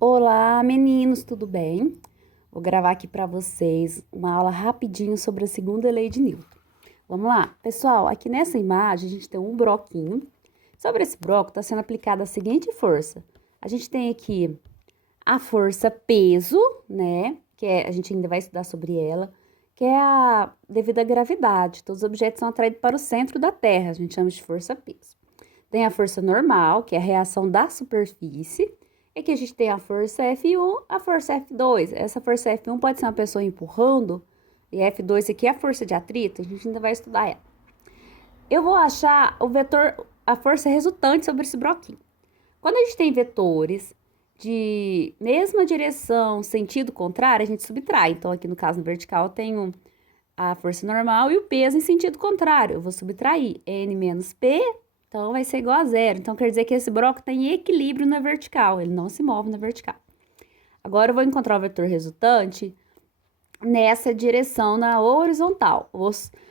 Olá, meninos, tudo bem? Vou gravar aqui para vocês uma aula rapidinho sobre a segunda lei de Newton. Vamos lá? Pessoal, aqui nessa imagem a gente tem um broquinho. Sobre esse broco está sendo aplicada a seguinte força. A gente tem aqui a força peso, né? A gente ainda vai estudar sobre ela, que é a devido à gravidade. Todos os objetos são atraídos para o centro da Terra, a gente chama de força peso. Tem a força normal, que é a reação da superfície. E que a gente tem a força F1, a força F2. Essa força F1 pode ser uma pessoa empurrando, e F2 aqui é a força de atrito, a gente ainda vai estudar ela. Eu vou achar o vetor, a força resultante sobre esse bloquinho. Quando a gente tem vetores de mesma direção, sentido contrário, a gente subtrai. Então, aqui no caso no vertical, eu tenho a força normal e o peso em sentido contrário. Eu vou subtrair N menos P, então vai ser igual a zero. Então, quer dizer que esse bloco tem equilíbrio na vertical, ele não se move na vertical. Agora, eu vou encontrar o vetor resultante nessa direção na horizontal.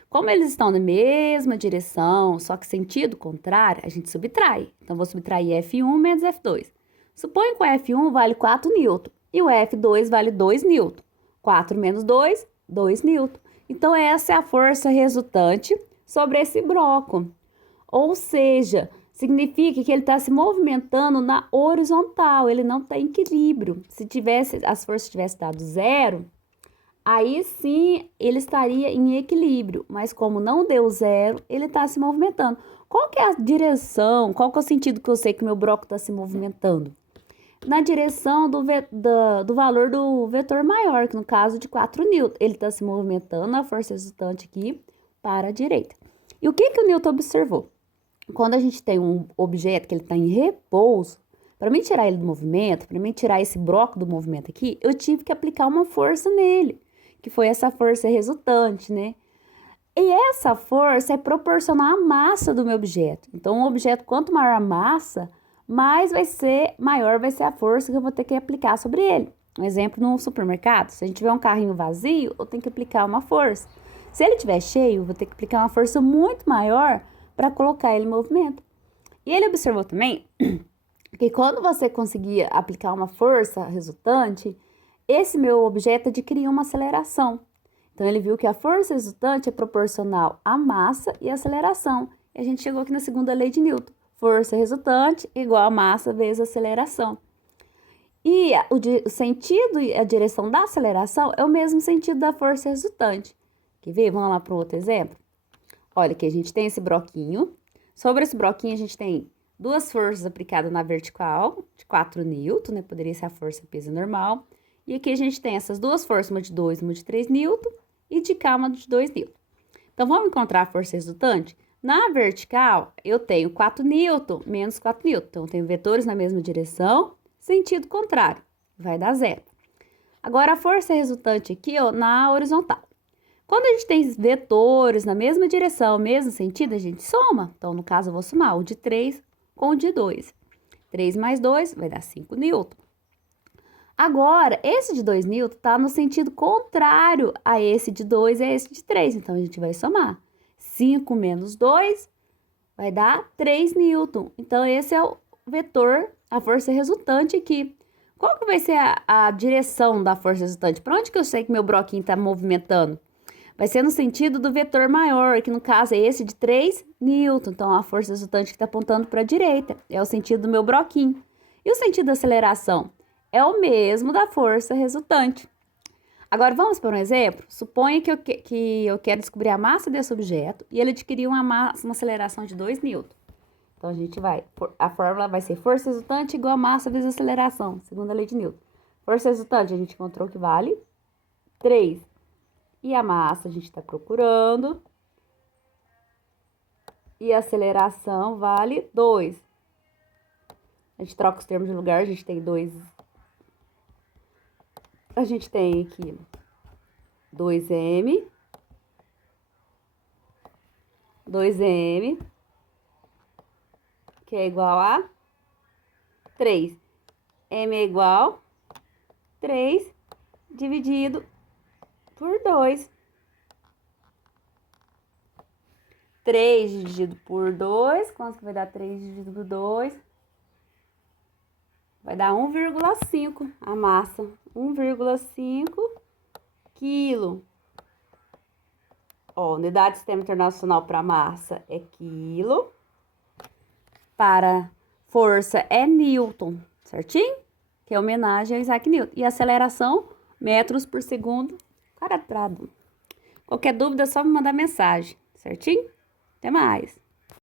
Como eles estão na mesma direção, só que sentido contrário, a gente subtrai. Então, vou subtrair F1 menos F2. Suponho que o F1 vale 4 newton e o F2 vale 2 newton. 4 menos 2, 2 newton. Então, essa é a força resultante sobre esse bloco. Ou seja, significa que ele está se movimentando na horizontal, ele não tem equilíbrio. Se tivesse, as forças tivessem dado zero, aí sim ele estaria em equilíbrio, mas como não deu zero, ele está se movimentando. Qual que é a direção, qual que é o sentido que eu sei que o meu bloco está se movimentando? Na direção do valor do vetor maior, que no caso de 4 newton. Ele está se movimentando, a força resultante aqui, para a direita. E o que que o Newton observou? Quando a gente tem um objeto que ele está em repouso, para mim tirar ele do movimento, para mim tirar esse bloco do movimento aqui, eu tive que aplicar uma força nele, que foi essa força resultante, né? E essa força é proporcional à massa do meu objeto. Então, um objeto, quanto maior a massa, maior vai ser a força que eu vou ter que aplicar sobre ele. Um exemplo, no supermercado, se a gente tiver um carrinho vazio, eu tenho que aplicar uma força. Se ele estiver cheio, eu vou ter que aplicar uma força muito maior para colocar ele em movimento. E ele observou também que quando você conseguia aplicar uma força resultante, esse meu objeto adquiria uma aceleração. Então, ele viu que a força resultante é proporcional à massa e à aceleração. E a gente chegou aqui na segunda lei de Newton. Força resultante igual a massa vezes aceleração. E o sentido e a direção da aceleração é o mesmo sentido da força resultante. Quer ver? Vamos lá para o outro exemplo? Olha, aqui a gente tem esse broquinho. Sobre esse broquinho, a gente tem duas forças aplicadas na vertical, de 4 newton, né? Poderia ser a força peso normal. E aqui a gente tem essas duas forças, uma de 2 e uma de 3 newton, e de cá uma de 2 newton. Então, vamos encontrar a força resultante? Na vertical, eu tenho 4 newton menos 4 newton. Então, eu tenho vetores na mesma direção, sentido contrário. Vai dar zero. Agora, a força resultante aqui, ó, na horizontal. Quando a gente tem vetores na mesma direção, mesmo sentido, a gente soma. Então, no caso, eu vou somar o de 3 com o de 2. 3 mais 2 vai dar 5 newton. Agora, esse de 2 newton está no sentido contrário a esse de 2 e a esse de 3. Então, a gente vai somar. 5 menos 2 vai dar 3 newton. Então, esse é o vetor, a força resultante aqui. Qual que vai ser a direção da força resultante? Para onde que eu sei que meu broquinho está movimentando? Vai ser no sentido do vetor maior, que no caso é esse de 3 newton. Então, a força resultante que está apontando para a direita. É o sentido do meu broquinho. E o sentido da aceleração? É o mesmo da força resultante. Agora, vamos para um exemplo? Suponha que eu quero descobrir a massa desse objeto e ele adquiriu uma aceleração de 2 newton. Então, a fórmula vai ser força resultante igual a massa vezes aceleração, segundo a lei de Newton. Força resultante, a gente encontrou que vale 3. E a massa a gente está procurando. E a aceleração vale 2. A gente troca os termos de lugar, a gente tem 2. A gente tem aqui 2m. 2m. Que é igual a 3. M é igual a 3 dividido por 2. 3 dividido por 2. Quanto que vai dar 3 dividido por 2? Vai dar 1,5 a massa. 1,5 quilo. Ó, unidade do Sistema Internacional para massa é quilo. Para força é Newton, certinho? Que é homenagem ao Isaac Newton. E aceleração, metros por segundo quadrado. Qualquer dúvida é só me mandar mensagem, certinho? Até mais!